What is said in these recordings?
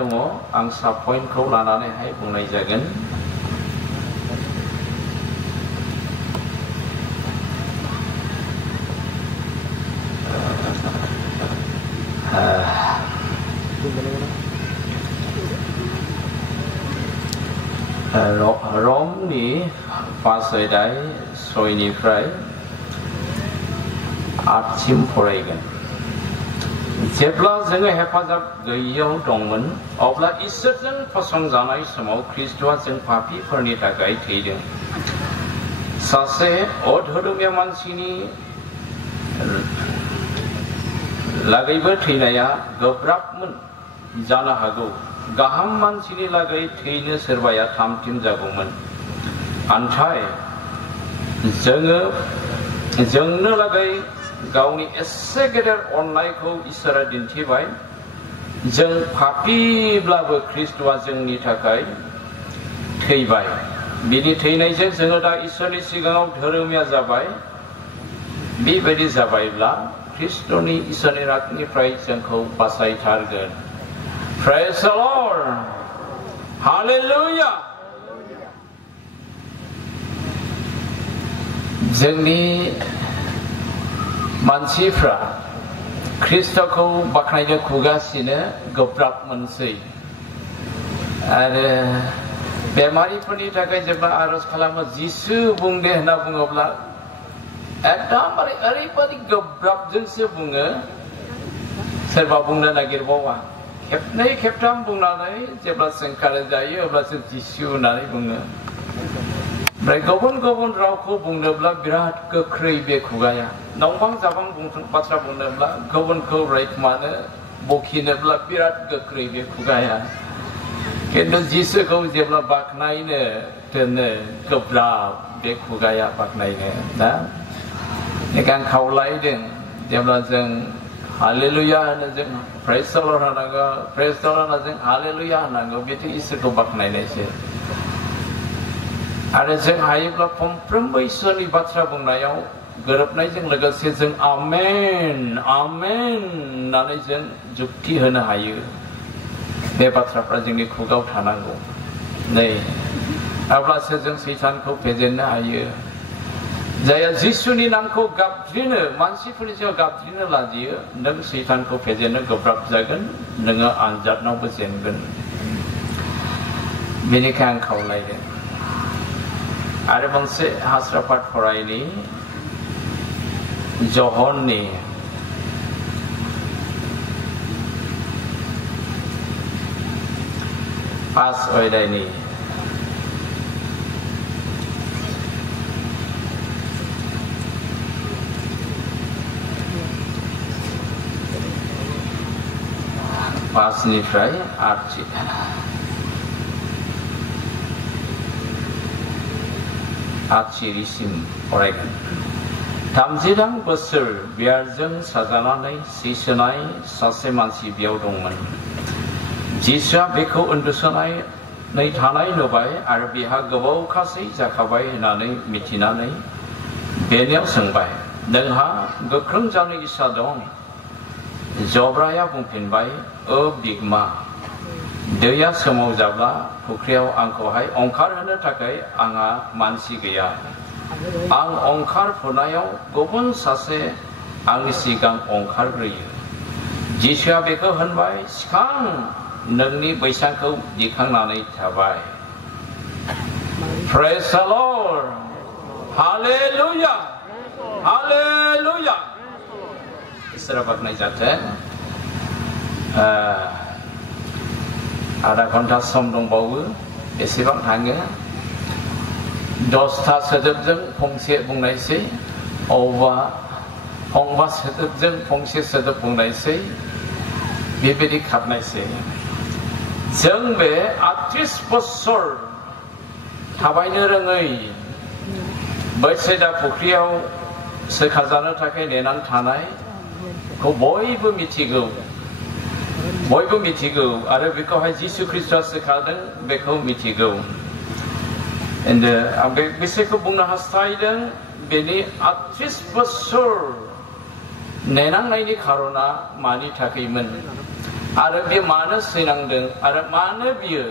दङ आं साब पइन्टखौ लानानैहाय बुंनाय जागोन। रमनि 5 अध्याय 6निफ्राय 8सिम फरायगोन। जेब्ला जोङो हेफाजाब गैयैयाव दंमोन अब्ला इसोरजों फसंजानाय समाव ख्रिस्ट'आ जों पापीफोरनि थाखाय थैदों। सासे अधर्मिया मानसिनि लागैबो थैनाया गोब्राबमोन जानो हागौ। गाहाम मानसिनि लागै थैनो सोरबाया थामथिम जागौमोन। नाथाय जोंनो लागै गावनि एसे गेदेर अननायखौ इसोरा दिन्थिबाय। जों पापीब्लाबो ख्रिस्ट'आ जोंनि थाखाय थैबाय। बिनि थैनायजों जोङो दा इसोरनि सिगाङाव धोरोमिया जाबाय। बेबायदि जाबायब्ला ख्रिस्ट'नि इसोरनि रागनिफ्राय जोंखौ बासायथारगोन। प्रेज द लर्ड, हालेलुया। जोंनि मानसिफ्रा ख्रिस्ट'खौ बाख्नायनो खुगासिनो गोब्राब मोनसै। आरो बेमारिफोरनि थाखाय जेब्ला आरज खालामो जिसु बुंदे होनना बुङोब्ला एकदमबारे ओरैबायदि गोब्राबजोंसो बुङो। सोरबा बुंनो नागिरबावा खेबनै खेबथाम बुंनानै जेब्ला सोंखारि जायो अब्लासो जिसु होननानै बुङो। ओमफ्राय गुबुन गुबुन रावखौ बुंनोब्ला बिराद गोख्रै बे खुगाया। नंबां जाबां बाथ्रा बुंनोब्ला गुबुनखौ रायखुमानो बखिनोब्ला बिराद गोख्रै बे खुगाया। खिन्थु जिसुखौ जेब्ला बाख्नायनो दोनो गोब्राब बे खुगाया बाख्नायनो ना। आं खावलायदों जेब्ला जों हालेलुया होनो जों प्रेज द लर्ड होनांगौ, प्रेज द लर्ड होना जों हालेलुया होनांगौ। बेथ' इसोरखौ बाख्नायनायसो। आरो जों हायोब्ला फंफ्रोमबो इसोरनि बाथ्रा बुंनायाव गोरोबनायजों लोगोसे जों आमेन आमेन होननानै जों जुक्ति होनो हायो। बे बाथ्राफ्रा जोंनि खुगायाव थानांगौ। नै अब्लासो जों सैतानखौ फेजेननो हायो। जायहा जिसुनि नामखौ गाबज्रिनो मानसिफोरनि सायाव गाबज्रिनो लाजियो नों सैतानखौ फेजेननो गोब्राब जागोन। नोङो आनजादनावबो जेनगोन। बेनिखायनो आं खावलायदों। आरो मोनसे हास्रापात फरायनि जहननि 5 अध्यायनि 5निफ्राय 8 सिरिसिम फरायगोन। 30 बोसोर बियारजों साजानानै सैसोनाय सासे मानसि बेयाव दंमोन। जिसुआ बेखौ उन्दुसोनानै थानाय नुबाय आरो बेहा गोबावखासै जाखाबाय होननानै मिथिनानै बेनियाव सोंबाय, नोंहा गोख्रों जानो इस्सा दं? जब्राया बुंफिनबाय, ओ बिगुमा, दैया सोमावजाब्ला फुख्रियाव आंखौहाय ओंखारहोनो थाखाय आंहा मानसि गैया। आं ओंखारफुनायाव गुबुन सासे आंनि सिगां ओंखारग्रोयो। जिसुआ बेखौ होनबाय, सिखां, नोंनि बैसांखौ दिखांनानै थाबाय। प्रेज द लर्ड, हालेलुया, हालेलुया। इसोरा बाख्नाय जाथों। आधा घन्टा सम दंबावो। बेसेबां थाङो? 10था सोदोबजों फंसे बुंनायसै, अबा फंबा सोदोबजों फंसे सोदोब बुंनायसै। बेबायदि खारनायसै। जों बे 38 बोसोर थाबायनो रोङै बैसेदा फुख्रियाव सोखाजानो थाखाय नेनानै थानायखौ बयबो मिथिगौ। बयबो मिथिगौ आरो बेखौहाय जिसु ख्रिस्ट'आ सोखादों बेखौ मिथिगौ। आं बे बिसयखौ बुंनो हास्थायदों। बेनि 38 बोसोर नेनांनायनि खारना मानि थाखायमोन? आरो बे मानो सैनांदों आरो मानो बियो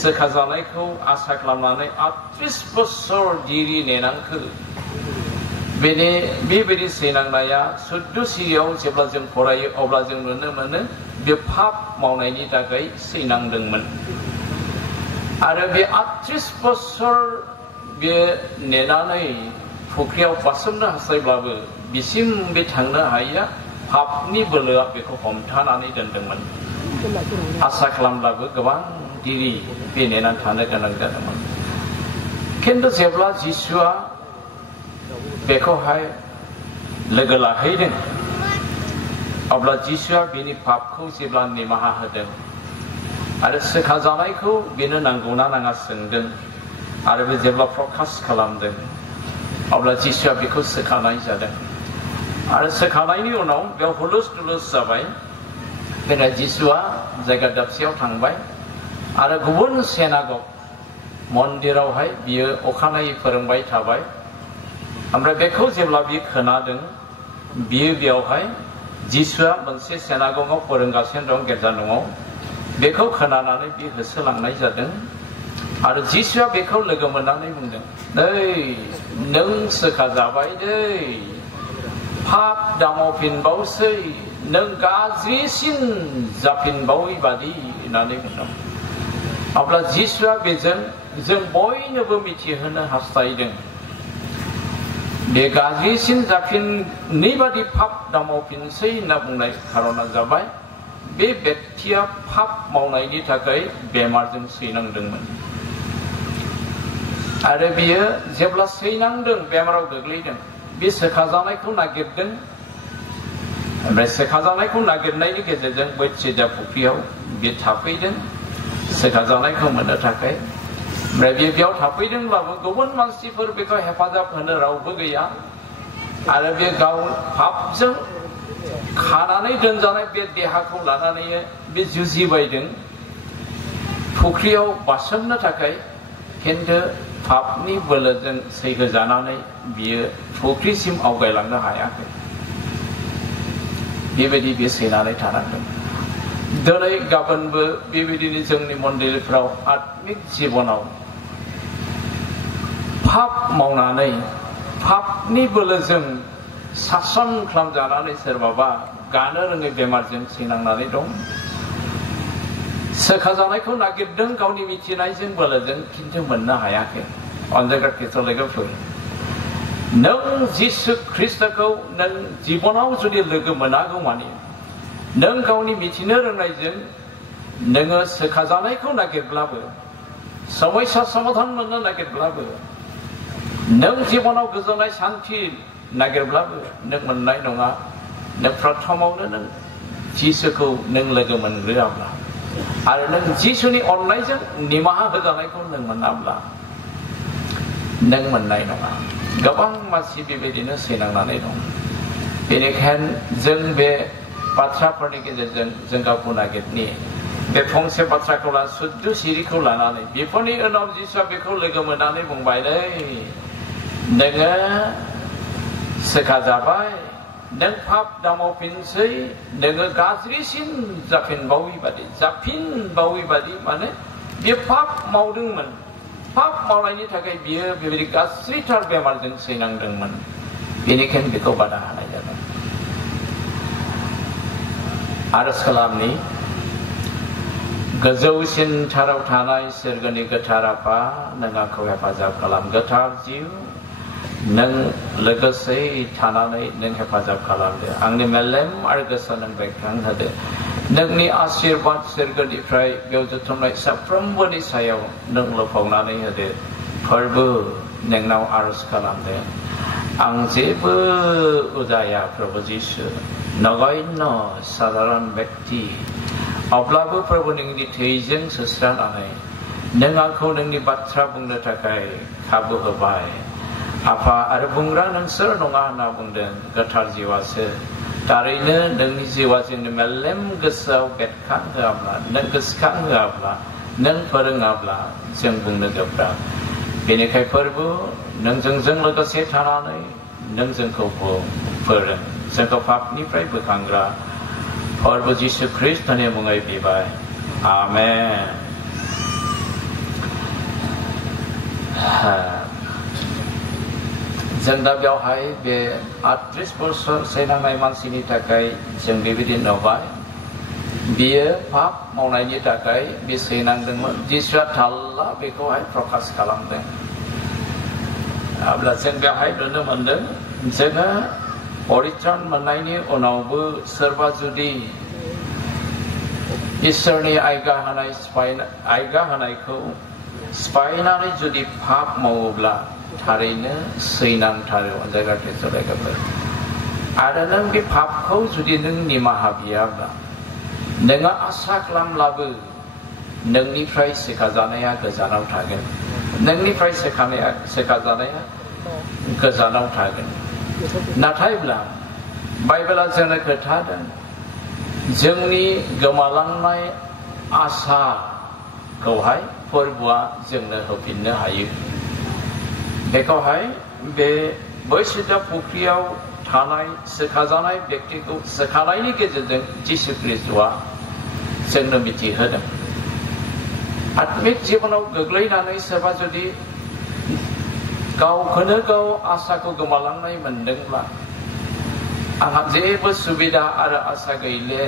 सोखाजानायखौ आसा खालामनानै 38 बोसोर दिरि नेनांखो बेबायदि सैनांनाया 14 सिरियाव जेब्ला जों फरायो अब्ला जों नुनो मोनो बे पाप मावनायनि थाखाय सैनांदोंमोन आरो बे 38 बोसोर बे नेनानै फुख्रियाव बारसोमनो हास्थायब्लाबो बिसिम बे थांनो हायैया पापनि बोलोआ बेखौ हमथानानै दोनदोंमोन आसा खालामब्लाबो गोबां दिरि बे नेनानै थानो गोनां जादोंमोन खिन्थु जेब्ला जिसुआ बेखौहाय लोगो लाहैदों अब्ला जिसुआ बिनि पापखौ जेब्ला निमाहा होदों आरो सोखाजानायखौ बेनो नांगौना नाङा सोंदों आरो बे जेब्ला प्रकाश खालामदों अब्ला जिसुआ बेखौ सोखानाय जादों आरो सोखानायनि उनाव बेयाव हुलुस थुलुस जाबाय बेनिफ्राय जिसुआ जायगा दाबसेयाव थांबाय आरो गुबुन सेनागग मन्दिरावहाय बियो अखानायै फोरोंबाय थाबाय ओमफ्राय बेखौ जेब्ला बियो खोनादों बियो बेयावहाय जिसुआ मोनसे सेनागगआव फोरोंगासिनो दं गिर्जा न'आव बेखौ खोनानानै बियो होसोलांनाय जादों आरो जिसुआ बेखौ लोगो मोननानै बुंदों नै नों सोखाजाबाय दै पाप दामावफिनबावसै नों गाज्रिसिन जाफिनबावै बादि होननानै बुंदों अब्ला जिसुआ बेजों जों बयनोबो मिथिहोनो हास्थायदों बे गाज्रिसिन जाफिननै बादि पाप दामावफिनसै होनना बुंनाय खारना जाबाय बे व्यक्तिया पाप मावनायनि थाखाय बेमारजों सैनांदोंमोन आरो बियो जेब्ला सैनांदों बेमाराव गोग्लैदों बे सोखाजानायखौ नागिरदों ओमफ्राय सोखाजानायखौ नागिरनायनि गेजेरजों बैथिदा फुख्रियाव बे थाफैदों सोखाजानायखौ मोननो थाखाय ओमफ्राय बे बेयाव थाफैदोंब्लाबो गुबुन मानसिफोर बेखौ हेफाजाब होनो रावबो गैया आरो बे गाव पापजों खानानै दोनजानाय बे देहाखौ लानानै बे जुजिबायदों फुख्रियाव बारसोमनो थाखाय खिन्थु पापनि बोलोजों सैहोजानानै बियो फुख्रिसिम आवगायलांनो हायाखै बेबायदि बे सैनानै थानांदों दिनै गाबोनबो बेबायदिनो जोंनि मन्दिरफ्राव आत्मिक जिबनाव पाप मावनानै पापनि बोलोजों सासन खालामजानानै सोरबाबा गानो रोङै बेमारजों सैनांनानै दं सोखाजानायखौ नागिरदों गावनि मिथिनायजों बोलोजों खिन्थु मोननो हायाखै अनजाग्रा ख्रिस्ट'लोगोफोर नों जिसु ख्रिस्ट'खौ नों जिबनाव जुदि लोगो मोनागौ मानि नों गावनि मिथिनो रोंनायजों नोङो सोखाजानायखौ नागिरब्लाबो समस्या समाधान मोननो नागिरब्लाबो नों जिबनाव गोजोननाय शान्ति नागिरब्लाबो नों मोननाय नङा नों प्रथमावनो नों जिसुखौ नों लोगो मोनग्रोआब्ला आरो नों जिसुनि अननायजों निमाहा होजानायखौ नों मोनाब्ला नों मोननाय नङा गोबां मानसि बेबायदिनो सैनांनानै दं बेनिखायनो जों बे बाथ्राफोरनि गेजेरजों जों गावखौ नागिरनि बे फंसे बाथ्राखौ लानानै 14 सिरिखौ लानानै बेफोरनि उनाव जिसुआ बेखौ लोगो मोननानै बुंबाय नै नोङो सोखाजाबाय नों पाप दामावफिनसै नोङो गाज्रिसिन जाफिनबावै बादि माने बियो पाप मावदोंमोन पाप मावनायनि थाखाय बियो बेबायदि गाज्रिथार बेमारजों सैनांदोंमोन बेनिखायनो बेखौ बादा होनाय जादों आरज खालामनि गोजौसिनथाराव थानाय सोरगोनि गोथार आफा नों आंखौ हेफाजाब खालाम गोथार जिउ नों लोगोसे थानानै नों हेफाजाब खालामदो आंनि मेलेम आरो गोसो नों बेरखांहोदो नोंनि आशीर्बाद सोरगोनिफ्राय बेयाव जथुमनाय साफ्रोमबोनि सायाव नों लुफावनानै होदो फोरबो नोंनाव आरज खालामदो आं जेबो उदाया प्रभु जिसु नगण्य साधारन व्यक्ति अब्लाबो प्रभु नोंनि थैजों सुस्रानानै नों आंखौ नोंनि बाथ्रा बुंनो थाखाय खाबु होबाय आफा आरो बुंग्रा नोंसोर नङा होनना बुंदों गोथार जिउआसो थारैनो नोंनि जिउआ जोंनि मेलेम गोसोआव बेरखांहोआब्ला नों गोसोखांहोआब्ला नों फोरोङाब्ला जों बुंनो गोब्राब बेनिखाय फोरबो नों जोंजों लोगोसे थानानै नों जोंखौ फोरों जोंखौ पापनिफ्राय बोखांग्रा प्रभु जीशु ख्रिस्टनि मुङै बिबाय आमेन। जों दा बेवहाय बे 38 बोसोर सैनांनाय मानसिनि थाखाय जों बेबायदि नुबाय बियो पाप मावनायनि थाखाय बे सैनांदोंमोन जिसुआ थाल्ला बेखौहाय प्रकाश खालामदों। अब्ला जों बेवहाय नुनो मोनदों जोङो परित्राण मोननायनि उनावबो सोरबा जुदि इसोरनि आज्ञा होनायखौ सिफायनानै जुदि पाप मावोब्ला थारैनो सैनांथारो अनजायग्रा ख्रिस्ट'लोगोफोर। आरो नों बे पापखौ जुदि नों निमाहा बियाब्ला नोङो आसा खालामब्लाबो नोंनिफ्राय सेखाजानाया गोजानाव थागोन, नोंनिफ्राय सेखाजानाया गोजानाव थागोन। नाथायब्ला बाइबेला जोंनो खोन्थादों जोंनि गोमालांनाय आसाखौहाय फोरबुआ जोंनो होफिननो हायो। बेखौहाय बे बैसुदा फुख्रियाव थानाय सोखाजानाय व्यक्तिखौ सोखानायनि गेजेरजों जिसु ख्रिस्ट'आ जोंनो मिथिहोदों। आत्मिक जिबनाव गोग्लैनानै सोरबा जुदि गावखौनो गाव आसाखौ गोमालांनाय मोनदोंब्ला आंहा जेबो सुबिदा आरो आसा गैले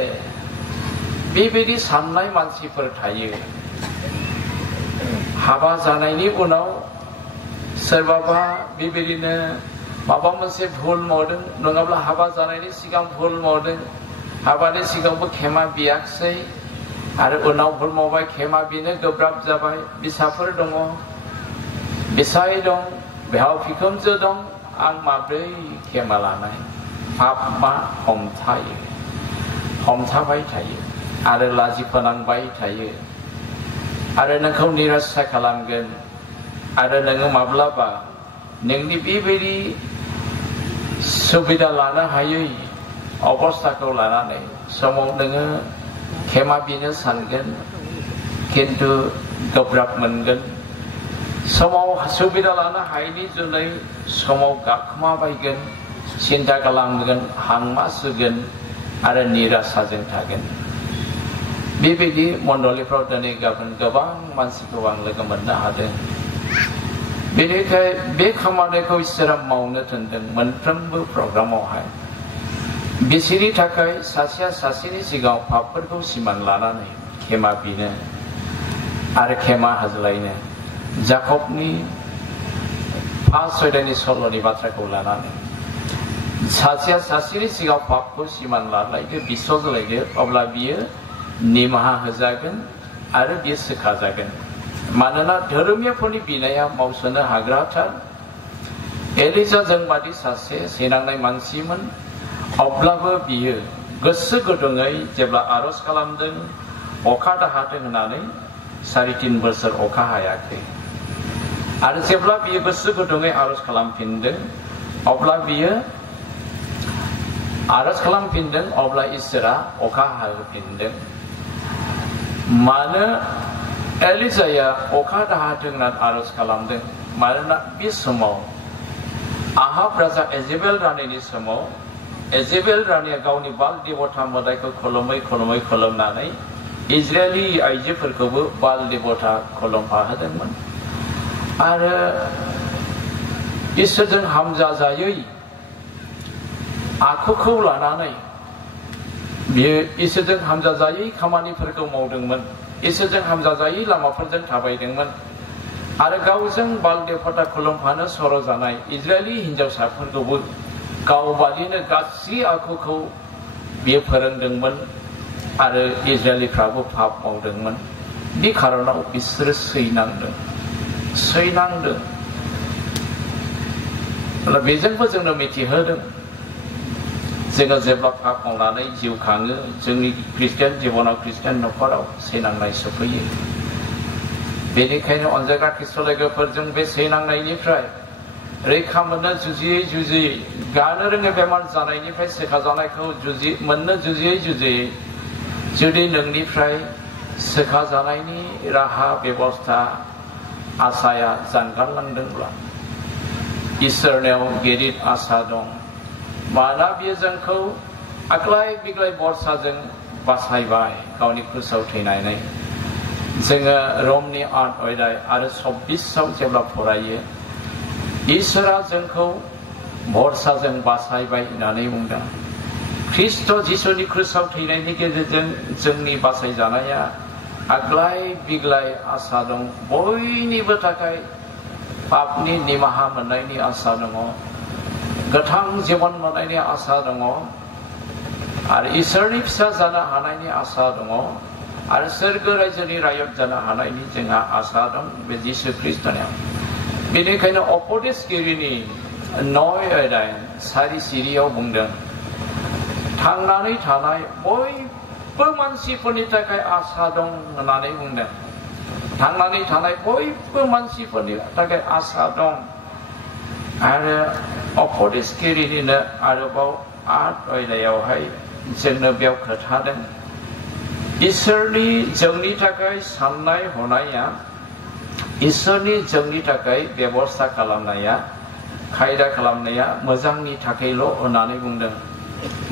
बेबायदि साननाय मानसिफोर थायो। हाबा जानायनि उनाव सोरबाबा बेबायदिनो माबा मोनसे भुल मावदों, नङाब्ला हाबा जानायनि सिगां भुल मावदों, हाबानि सिगांबो खेमा बियाखिसै आरो उनाव भुल मावबाय, खेमा बिनो गोब्राब जाबाय। फिसाफोर दङ, फिसाय दं, बिहाव बिखुनजो दं, आं माब्रै खेमा लानाय? पापआ हमथाबाय थायो आरो लाजि फोनांबाय थायो आरो नोंखौ निरासा खालामगोन। आरो नोङो माब्लाबा नोंनि बेबायदि सुबिदा लानो हायै अबस्थाखौ लानानै समाव नोङो खेमा बिनो सानगोन, खिन्थु गोब्राब मोनगोन। समाव सुबिदा लानो हायैनि जुनै समाव गाखोमाबायगोन, सिन्था खालामगोन, हांमा सुगोन आरो निरासाजों थागोन। बेबायदि मण्डलिफ्राव दिनै गाबोन गोबां मानसिखौ आं लोगो मोननो हादों। बेनिखाय बे खामानिखौ इसोरा मावनो थिनदों मोनफ्रोमबो प्रग्रामावहाय। बिसोरनि थाखाय सासेया सासेनि सिगाङाव पापफोरखौ सिमान लानानै खेमा बिनो आरो खेमा होज्लायनो जाकबनि 5-6 सल'नि बाथ्राखौ लानानै सासेया सासेनि सिगाङाव पापखौ सिमान लालायदो, बिस'ज्लायदो, अब्ला बियो निमाहा होजागोन आरो बियो सोखाजागोन। मानोना धोरोमियाफोरनि बिनाया मावसोनो हाग्राथार। एलिजाजों बादि सासे सैनांनाय मानसिमोन, अब्लाबो बियो गोसो गुदुङै जेब्ला आरज खालामदों अखा दाहाथों होननानै 3.5 बोसोर अखा हायाखै। आरो जेब्ला बियो गोसो गुदुङै आरज खालामफिनदों अब्ला इसोरा अखा हाहोफिनदों। मानो एलिजाया अखा दाहाथों होननानै आरज खालामदों? मानोना बे समाव आहाब राजा एजेबेल रानिनि समाव एजेबेल रानिया गावनि बाल देबता मोदायखौ खुलुमनानै इजरायली आइजोफोरखौबो बाल देबता खुलुमफाहोदोंमोन। आरो इसोरजों हामजाजायै आखुखौ लानानै बियो इसोरजों हामजाजायै खामानिफोरखौ मावदोंमोन, इसोरजों हामजाजायै लामाफोरजों थाबायदोंमोन। आरो गावजों बाल देबता खुलुमफानो सर' जानाय इजरायली हिनजावसाफोरखौबो गावबादिनो गासै आखुखौ बियो फोरोंदोंमोन आरो इजरायलीफ्राबो पाप मावदोंमोन। बे खारनाव बिसोरो सैनांदों। बेजोंबो जोंनो मिथिहोदों जोङो जेब्ला पाप मावनानै जिउ खाङो जोंनि ख्रिस्टियान जिबनाव, ख्रिस्टियान न'खराव सैनांनाय सफैयो। बेनिखायनो अनजायग्रा ख्रिस्ट'लोगोफोरजों बे सैनांनायनिफ्राय रैखा मोननो जुजियै गानो रोङै बेमार जानायनिफ्राय सोखाजानायखौ मोननो जुजियै जुदि नोंनिफ्राय सोखाजानायनि राहा बेबस्था आसाया जानगारलांदोंब्ला इसोरनियाव गिदिर आसा दं। मानोना बियो जोंखौ आग्लाय बिग्लाय बरसाजों बासायबाय गावनि क्रुसाव थैनानै जोङो रमनि 8 अध्याय आरो 26आव जेब्ला फरायो इसोरा जोंखौ भरसाजों बासायबाय होननानै बुंदों। ख्रिस्ट' जिसुनि क्रुसाव थैनायनि गेजेरजों जोंनि बासायजानाया आग्लाय बिग्लाय आसा दं। बयनिबो थाखाय पापनि निमाहा मोननायनि आसा दङ, गोथां जीवन मोननायनि आसा दङ आरो इसोरनि फिसा जानो हानायनि आसा दङ आरो सोरगो रायजोनि रायत जानो हानायनि जोंहा आसा दं बे जिसु ख्रिस्ट'नियाव। बेनिखायनो उपदेशगिरिनि 9 अध्याय 4 सिरियाव बुंदों थांनानै थानाय बयबो मानसिफोरनि थाखाय आसा दं होननानै बुंदों। थांनानै थानाय बयबो मानसिफोरनि थाखाय आसा दं। आरो उपदेशगिरिनिनो आरोबाव 8 अध्यायावहाय जोंनो बेयाव खोथादों इसोरनि जोंनि थाखाय साननाय हनाया, इसोरनि जोंनि थाखाय बेबस्था खालामनाया, खायदा खालामनाया मोजांनि थाखायल' होननानै बुंदों।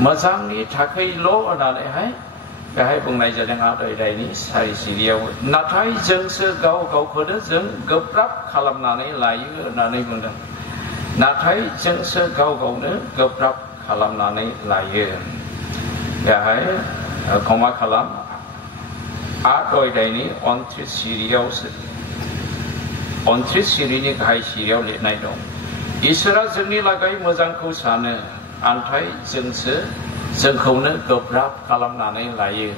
मोजांनि थाखायल' होननानैहाय बेहाय बुंनाय जादों 8 अध्यायनि 4 सिरियाव। नाथाय जोंसो गाव गावखौनो जों गोब्राब खालामनानै लायो होननानै बुंदों। नाथाय जोंसो गाव गावनो गोब्राब खालामनानै लायो। बेहाय क्षमा खालाम 8 अध्यायनि 29 सिरियावसो 29 सिरिनि गाहाय सिरियाव लिरनाय दं इसोरा जोंनि लागै मोजांखौ सानो नाथाय जोंसो जोंखौनो गोब्राब खालामनानै लायो।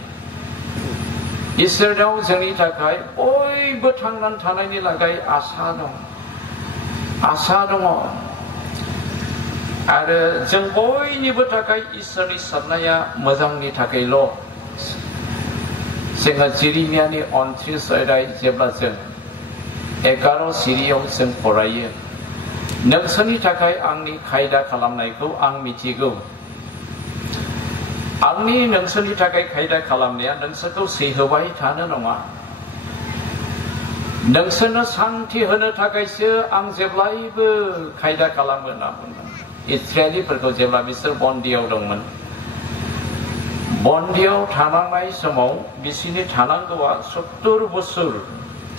इसोरनाव जोंनि थाखाय बयबो थांनानै थानायनि लागै आसा दं, आसा दङ आरो जों बयनिबो थाखाय इसोरनि साननाया मोजांनि थाखायल'। जोङो जिरिमियानि 29 अध्याय जेब्ला जों 11 सिरियाव जों फरायो नोंसोरनि थाखाय आंनि खायदा खालामनायखौ आं मिथिगौ। आंनि नोंसोरनि थाखाय खायदा खालामनाया नोंसोरखौ सैहोबाय थानो नङा, नोंसोरनो सान्थि होनो थाखायसो आं जेब्लायबो खायदा खालामो होनना बुंदों। इस्राएलिफोरखौ जेब्ला बिसोर बन्दियाव दंमोन, बन्दियाव थानांनाय समाव बिसोरनि थानांगौआ 70 बोसोर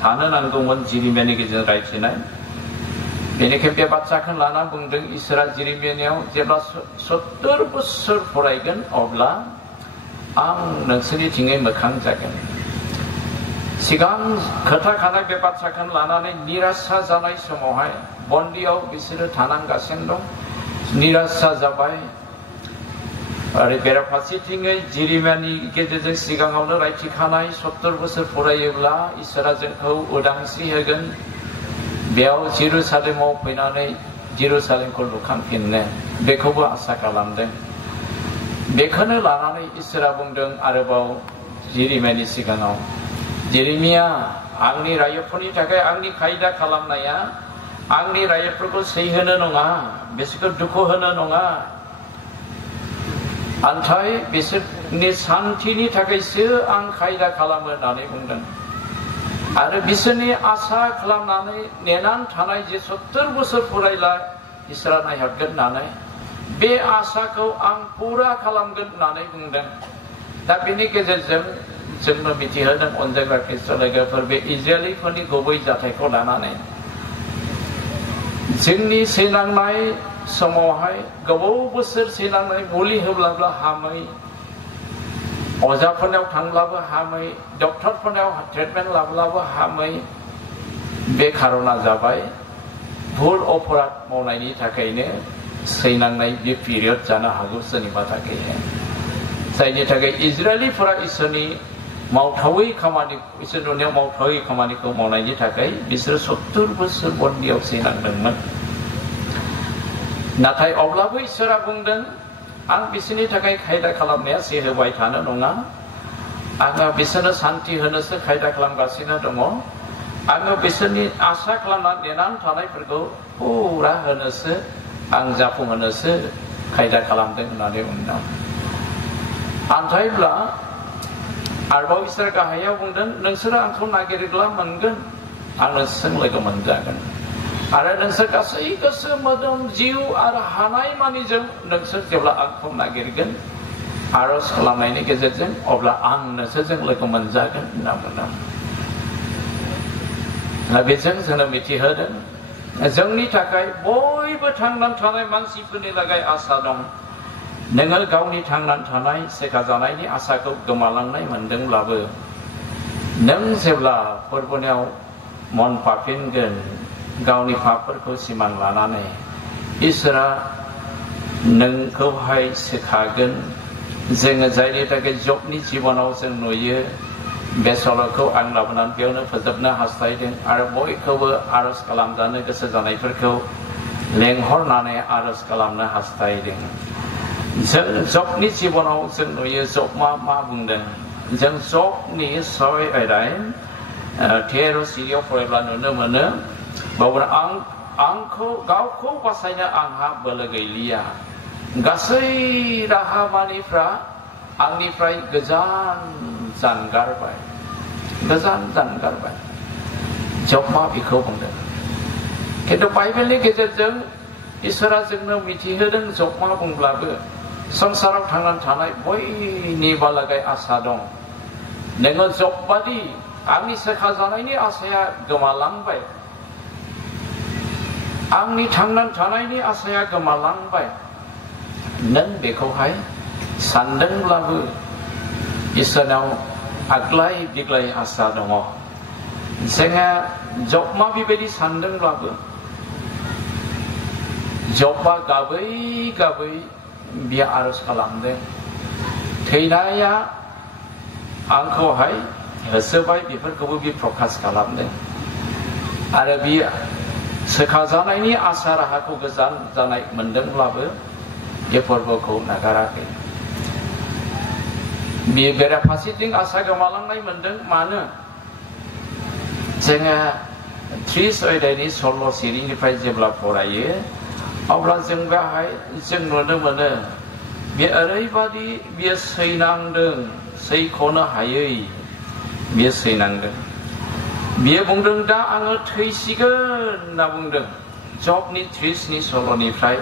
थानो नांगौमोन जिरिमियानि गेजेरजों रायथिनाय। बेनिखायनो बे बाथ्राखौ लाना बुंदों इसोरा जिरिमियानियाव जेब्ला 70 बोसोर फरायगोन अब्ला आं नोंसोरनिथिङै मोखां जागोन। सिगां खोथाखानाय बे बाथ्राखौ लानानै निराशा जानाय समावहाय बन्दियाव बिसोरो थानांगासिनो दं, निराशा जाबाय। आरो बेराफारसेथिङै जिरिमियानि गेजेरजों सिगाङावनो रायथिखानाय 70 बोसोर फरायोब्ला इसोरा जोंखौ उदांस्रि होगोन, बेयाव जेरुसालेमाव फैनानै जेरुसालेमखौ लुखांफिननो बेखौबो आसा खालामदों। बेखौनो लानानै इसोरा बुंदों आरोबाव जिरिमियानि सिगाङाव जिरिमिया आंनि रायजोफोरनि थाखाय आंनि खायदा खालामनाया आंनि रायजोफोरखौ सैहोनो नङा, बिसोरखौ दुखु होनो नङा, नाथाय बिसोरनि सान्थिनि थाखायसो आं खायदा खालामो होननानै बुंदों। आरो बिसोरनि आसा खालामनानै नेनानै थानाय जे 70 बोसोर फरायला इसोरा नायहरगोन होननानै बे आसाखौ आं पुरा खालामगोन होननानै बुंदों। दा बेनि गेजेरजों जोंनो मिथिहोदों अनजायग्रा ख्रिस्ट' लोगोफोर बे इजराइलिफोरनि गुबै जाथायखौ लानानै जोंनि सैनांनाय समावहाय गोबाव बोसोर सैनांनाय मुलि होब्लाबो हामै, अजाफोरनाव थांब्लाबो हामै, डक्टरफोरनाव ट्रिटमेन्ट लाब्लाबो हामै। बे खारना जाबाय भुल अपराध मावनायनि थाखायनो सैनांनाय बे पिरियड जानो हागौ सोरनिबा थाखाय, जायनि थाखाय इजराइलिफोरा इसोरनि मावथावै खामानि, इसोर नुनायाव मावथावै खामानिखौ मावनायनि थाखाय बिसोर 70 बोसोर बन्दियाव सैनांदोंमोन। नाथाय अब्लाबो इसोरा बुंदों आं बिसोरनि थाखाय खायदा खालामनाया सैहोबाय थानो नङा, आङो बिसोरनो सान्थि होनोसो खायदा खालामगासिनो दङ, आङो बिसोरनि आसा खालामनानै नेनानै थानायफोरखौ पुरा होनोसो आं जाफुंहोनोसो खायदा खालामदों होननानै बुंदों। नाथायब्ला आरोबाव इसोरा गाहायाव बुंदों नोंसोरो आंखौ नागिरोब्ला मोनगोन, आं नोंसोरजों लोगो मोनजागोन आरो नोंसोर गासै गोसो मोदोम जिउ आरो हानाय मानिजों नोंसोर जेब्ला आंखौ नागिरगोन आरज खालामनायनि गेजेरजों अब्ला आं नोंसोरजों लोगो मोनजागोन होनना बुंदों। दा बेजों जोंनो मिथिहोदों जोंनि थाखाय बयबो थांनानै थानाय मानसिफोरनि थाखाय आसा दं। नोङो गावनि थांनानै थानाय सेखाजानायनि आसाखौ गोमालांनाय मोनदोंब्लाबो नों जेब्ला फोरबोनियाव मन फाफिनगोन गावनि पापफोरखौ सिमान लानानै इसोरा नोंखौहाय सोखागोन। जोङो जायनि थाखाय जबनि जिबनाव जों नुयो बे सल'खौ आं लाबोनानै बेयावनो फोजोबनो हास्थायदों आरो बयखौबो आरज खालामजानो गोसो जानायफोरखौ लेंहरनानै आरज खालामनो हास्थायदों। जों जबनि जिबनाव जों नुयो जबा मा बुंदों। जों जबनि 6 अध्याय 13 सिरियाव फरायब्ला नुनो मोनो बावबो आंखौ गावखौ बासायनो आंहा बोलो गैलिया। गासै राहामानिफ्रा आंनिफ्राय गोजान जानगारबाय। जबा बेखौ बुंदों। खिन्थु बाइबेलनि गेजेरजों इसोरा जोंनो मिथिहोदों जबा बुंब्लाबो संसाराव थांनानै थानाय बयनिबो लागै आसा दं। नोङो जबबादि आंनि सोखाजानायनि आसाया गोमालांबाय, आंनि थांनानै थानायनि आसाया गोमालांबाय, नों बेखौहाय सानदोंब्लाबो इसोरनाव आग्लाय दिग्लाय आसा दङ। जोङो जबा बेबायदि सानदोंब्लाबो जबा गाबै गाबै बियो आरज खालामदों। थैनाया आंखौहाय होसोबाय बेफोरखौबो बि प्रकाश खालामदों आरो बियो सोखाजानायनि आसा राहाखौ गोजान जानाय मोनदोंब्लाबो बे फोरबोखौ नागाराखै। बियो बेराफारसेथिं आसा गोमालांनाय मोनदों। मानो? जोङो 30 अध्यायनि 16 सिरिनिफ्राय जेब्ला फरायो अब्ला जों बेहाय जों नुनो मोनो बे ओरैबादि बियो सैनांदों, सैख'नो हायै बियो सैनांदों। बियो बुंदों दा आङो थैसिगोन होनना बुंदों। जबनि 30नि 16निफ्राय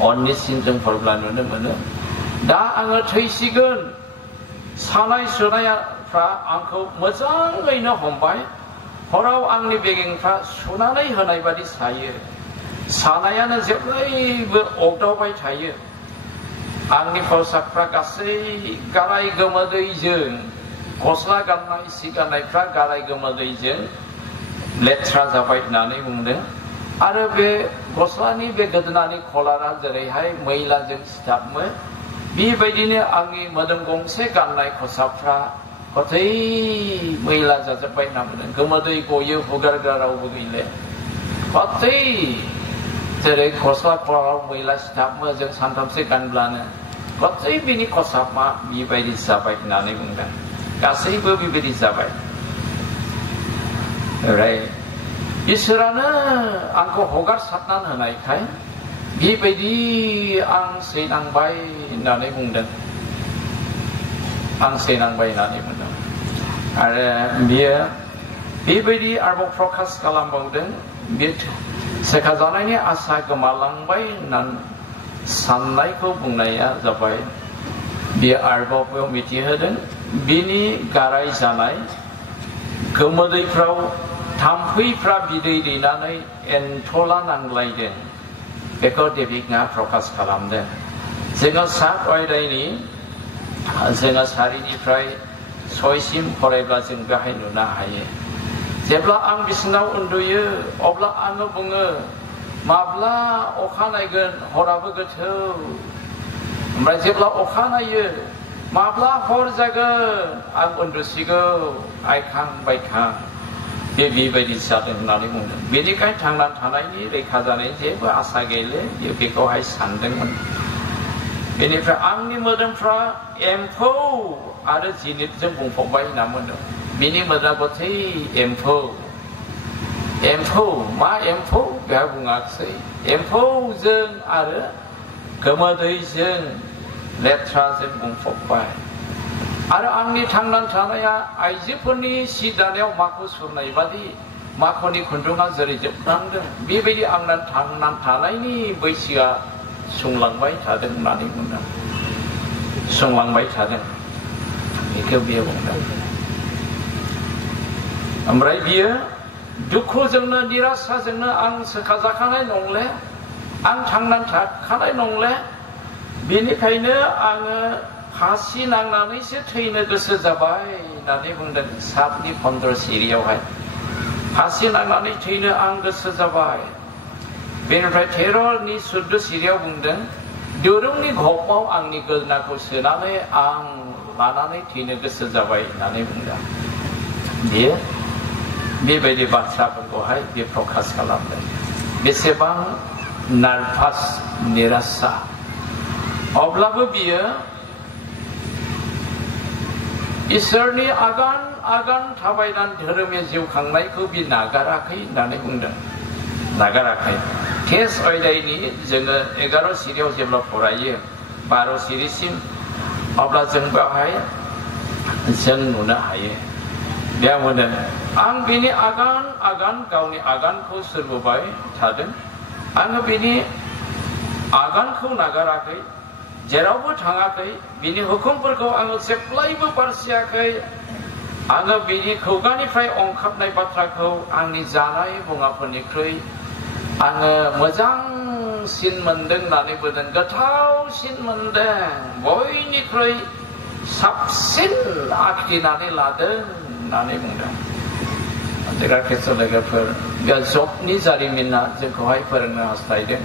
19सिम जों फरायब्ला नुनो मोनो दा आङो थैसिगोन। सानाय सुनायफ्रा आंखौ मोजाङैनो हमबाय। हराव आंनि बेगेंफ्रा सुनानै होनाय बादि सायो। सानायानो जेब्लायबो अगदावबाय थायो। आंनि खसाबफ्रा गासै गाराय गोमोदैजों, गस्ला गाननाय सि गाननायफ्रा गाराय गोमोदैजों लेथ्रा जाबाय होननानै बुंदों। आरो बे गस्लानि बे गोदोनानि कलारा जेरैहाय मैलाजों सिथाबमो बेबायदिनो आंनि मोदोम गंसे गाननाय खसाबफ्रा गथै मैला जाजोब्बाय होनना बुंदों। गोमोदै गयो, हुगारग्रा रावबो गैले। गथै जेरै गस्ला कलाराव मैला सिथाबमो जों सानथामसो गानब्लानो गथै बिनि खसाबा बेबायदि जाबाय होननानै बुंदों। गासैबो बेबायदि जाबाय। इसोरानो आंखौ हगारसारनानै होनायखाय बेबायदि आं सैनांबाय होननानै बुंदों। आं सैनांबाय होननानै बुंदों। आरो बियो बेबायदि आरोबाव प्रकाश खालामबावदों बे सोखाजानायनि आसा गोमालांबाय होननानै साननायखौ बुंनाया जाबाय बियो आरोबाव बेयाव मिथिहोदों बिनि गाराय जानाय गोमोदैफ्राव थाम्फैफ्रा बिदै दैनानै एन्थला नांलायदों। बेखौ डेभिडआ प्रकाश खालामदों। जोङो 7 अध्यायनि जोङो 4निफ्राय 6सिम फरायब्ला जों बेहाय नुनो हायो। जेब्ला आं बिसिनाव उन्दुयो अब्ला आङो बुङो माब्ला अखा नायगोन, हराबो गोथौ। ओमफ्राय जेब्ला अखा नायो माब्ला हर जागोन, आं उन्दुसिगौ आइखां बायखां। बेबायदि जादों होननानै बुंदों। बेनिखायनो थांनानै थानायनि रैखा जानायनि जेबो आसा गैले बेखौहाय सानदोंमोन। बेनिफ्राय आंनि मोदोमफ्रा एम्फौ आरो जिनिदजों बुंफबबाय होनना बुंदों। बिनि मोदोमा गथै एम्फौ। एम्फौ मा एम्फौ बेहा बुङाखिसै। एम्फौजों आरो गोमोदैजों लेथ्राजों बुंफबबाय। आरो आंनि थांनानै थानाया आइजोफोरनि सि दानायाव माखु सुरनाय बादि माखुनि खुन्दुङा जेरै जोबलांदों बेबायदि आंना थांनानै थानायनि बैसोआ सुंलांबाय थादों होननानै बुंदों। संलांबाय थादों बेखौ बियो बुंदों ओमफ्राय बियो दुखुजोंनो निराशाजोंनो आं सोखाजाखानाय नंले आं थांनानै थाखानाय नंले बेनिखायनो आङो फासि नांनानैसो थैनो गोसो जाबाय होननानै बुंदों 7:15 सिरियावहाय फासि नांनानै थैनो आं गोसो जाबाय बेनिफ्राय 13:14 सिरियाव बुंदों दुरुंनि घपाव आंनि गोदोनाखौ सोनानै आं लानानै थैनो गोसो जाबाय होननानै बुंदों बियो बेबायदि बाथ्राफोरखौहाय बे प्रकाश खालामदों बेसेबां नार्भास निराशा अब्लाबो बियो इसोरनि आगान आगान थाबायनानै धोरोमनि जिउ खांनायखौ बि नागाराखै होननानै बुंदों नागाराखै टेस्ट अयदायनि जोङो 11 सिरियाव जेब्ला फरायो 12 सिरिसिम अब्ला जों बेवहाय जों नुनो हायो बेयाव होनो आं बिनि आगान आगान गावनि आगानखौ सोरबोबाय थादों आङो बिनि आगानखौ नागाराखै जेरावबो थाङाखै बिनि हुकुमफोरखौ आङो जेब्लायबो बारसियाखै आङो बिनि खुगानिफ्राय ओंखारनाय बाथ्राखौ आंनि जानाय मुवाफोरनिख्रुइ आङो मोजांसिन मोनदों होननानै बुंदों गोथावसिन मोनदों बयनिख्रुइ साबसिन आखिनानै लादों होननानै बुंदों ख्रिस्ट लोगोफोर बे जबनि जारिमिना जोंखौहाय फोरोंनो हास्थायदों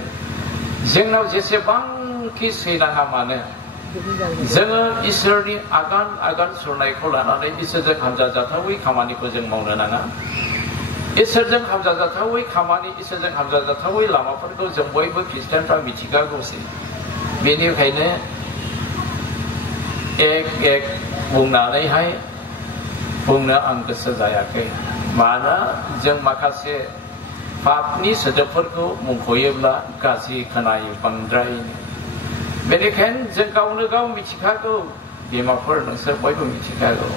जोंनाव जेसेबांखि सैनाङा मानो जोङो इसोरनि आगान आगान सुरनायखौ लानानै इसोरजों हामजाजाथावै खामानिखौ जों मावनो नाङा इसोरजों हामजाजाथावै खामानि इसोरजों हामजाजाथावै लामाफोरखौ जों बयबो ख्रिस्टियानफ्रा मिथिखागौसै बेनिखायनो एक बुंनानैहाय बुंनो आं गोसो जायाखै मानोना जों माखासे पापनि सोदोबफोरखौ मुंख'योब्ला गाज्रि खोनायो बांद्राय बेनिखायनो जों गावनो गाव मिथिखागौ बिमाफोर नोंसोर बयबो मिथिखागौ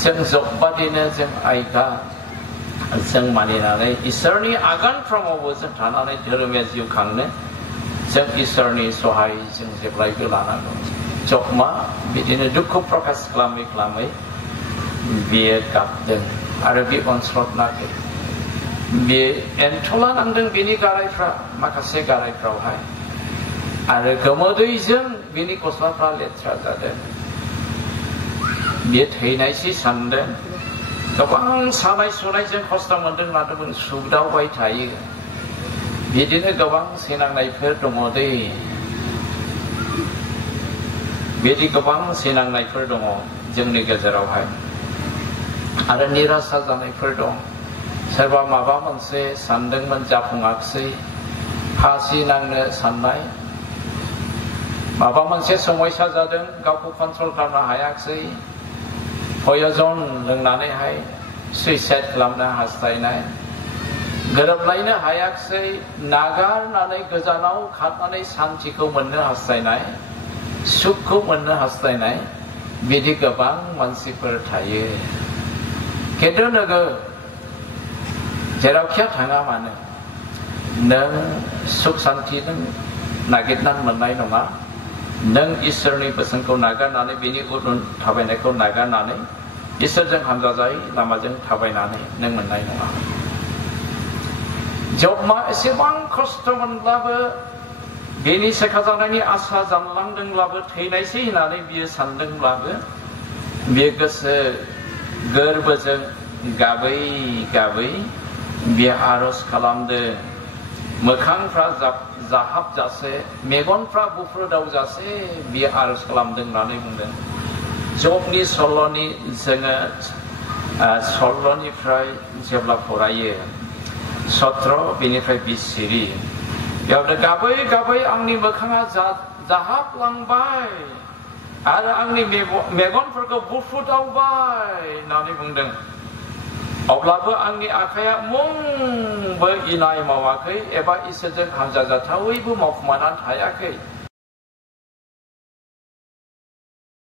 जों जबबादिनो जों आयगा जों मानिनानै इसोरनि आगानफ्रावबो जों थानानै धोरोमारि जिउ खांनो जों इसोरनि सहाय जों जेब्लायबो लानांगौ जबमा बिदिनो दुखु प्रकाश खालामै खालामै बियो गाबदों आरो बे अनस्लदनाखै बियो एन्थला नांदों बिनि गारायफ्रा माखासे गारायफ्रावहाय आरो गोमोदैजों बिनि गस्लाफ्रा लेथ्रा जादों बियो थैनायसै सानदों गोबां सानाय सुनायजों खस्थ' मोनदों होननानै सुग्दावबाय थायो बिदिनो गोबां सैनांनायफोर दङ दै बिदि गोबां सैनांनायफोर दङ जोंनि गेजेरावहाय आरो निराशा जानायफोर दं सोरबा माबा मोनसे सानदोंमोन जाफुङाखिसै फासि नांनो साननाय माबा मोनसे समस्या जादों गावखौ कन्ट्रल खालामनो हायाखिसै पयजन लोंनानैहाय सुइसाइड खालामनो हास्थायनाय गोरोबलायनो हायाखिसै नागारनानै गोजानाव खारनानै सान्थिखौ मोननो हास्थायनाय सुखखौ मोननो हास्थायनाय बिदि गोबां मानसिफोर थायो खिन्थु नोङो जेरावखि थाङा मानो नों सुख सान्थि नों नागिरनानै मोननाय नङा नों इसोरनि बोसोनखौ नागारनानै बिनि उन उन थाबायनायखौ नागारनानै इसोरजों हामजाजायै लामाजों थाबायनानै नों मोननाय नङा जबमा एसेबां खस्थ' मोनब्लाबो बिनि सेखाजानायनि आसा जानलांदोंब्लाबो थैनायसै होननानै बियो सानदोंब्लाबो बियो गोसो गोरबोजों गाबै गाबै बियो आरज खालामदों मोखांफ्रा जाहाबजासे मेगनफ्रा बुफ्रुदावजासे बियो आरज खालामदों होननानै बुंदों जबनि सल'नि जोङो सल'निफ्राय जेब्ला फरायो 17 बेनिफ्राय 20 सिरि बेयावनो गाबै गाबै आंनि मोखाङा जाहाबलांबाय आरो आंनि मेगनफोरखौ बुफ्रुदावबाय होननानै बुंदों अब्लाबो आंनि आखाइया मुंबो इनाय मावाखै एबा इसोरजों हामजाजाथावैबो मावखुमानानै थायाखै